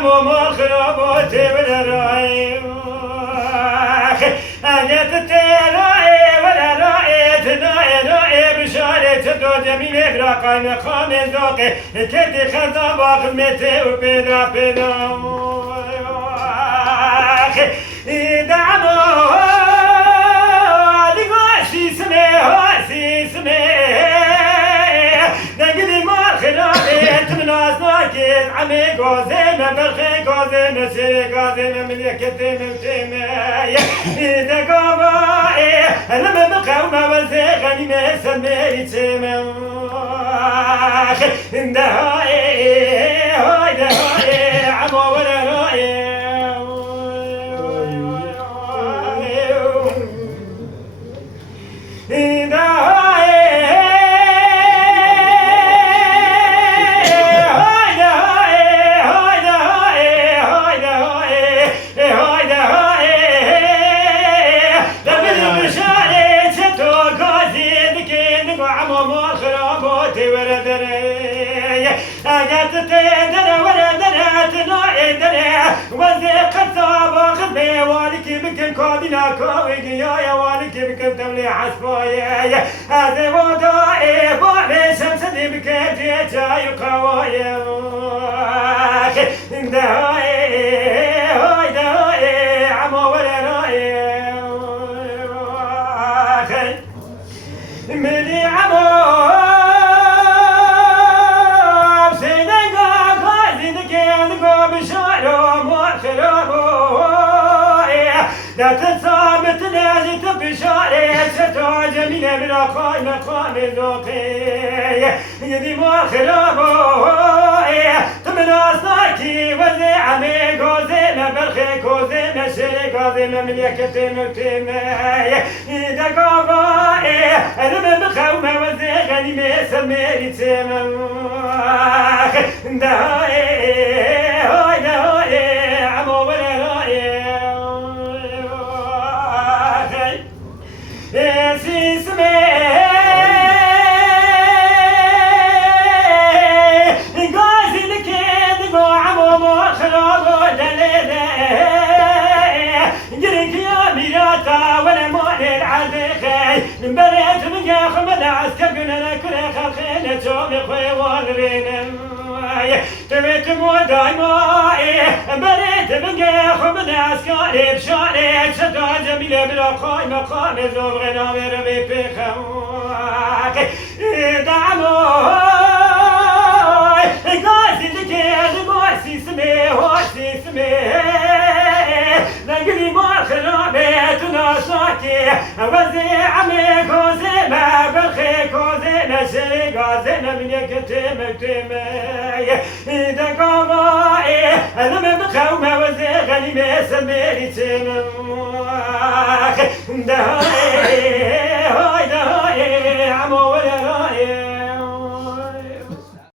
عمو مخربوتي بالراي أجت التراي ولا رايت راي بشارة دو جميل براقي مقام ذوقي كدي خزابا خدمتي وبيدا بيدا دعمو دقاشي سمي دقلي ما خلالي تمناز ناكيز عمي قوزين برخي قوزين سيري قوزين من يكتي ممتيمي دقابائي لما مقاومة وزيغني مسمي تيمي دهائي هاي دهائي عمو ولا رائي كودنا كوي يا والك بكم تملي حسبايا هذا وداي بوري شمس دي بكم جاي قوايا داي هاي داي عمو ولا راي ملي عمو سيدنا قاعد كان قام شارو مخربو لا تنسى مثل هذه بشارة ستوى جميلة من أخوي مقام ذوقي يدي ما خرابوي تمن أصناكي وزي عمي قوزينا برخي قوزينا شري قوزينا من يكتي مكتمي إذا قوائي أنا بخومة وزي غني مسميري تماخ دهائي هاي دهائي عمو ولا رائي من بريت من ياخذ من عسكر قلنا كل خلخيل تومي خوي والرين تبيت موداي ماي بريت من ياخذ من عسكر بشاري شدا جميل براقاي مقام زوغنا مرمي بخواك دعموي قاسي ذكي ماسي سمي نقلي ما خرابيت ناشاكي وزي عمي كوزي ما برخي كوزي نشري قازي من يكتي مكتمي إذا قوائي أنا من بخومة وزي غني مسميري تماخ دهائي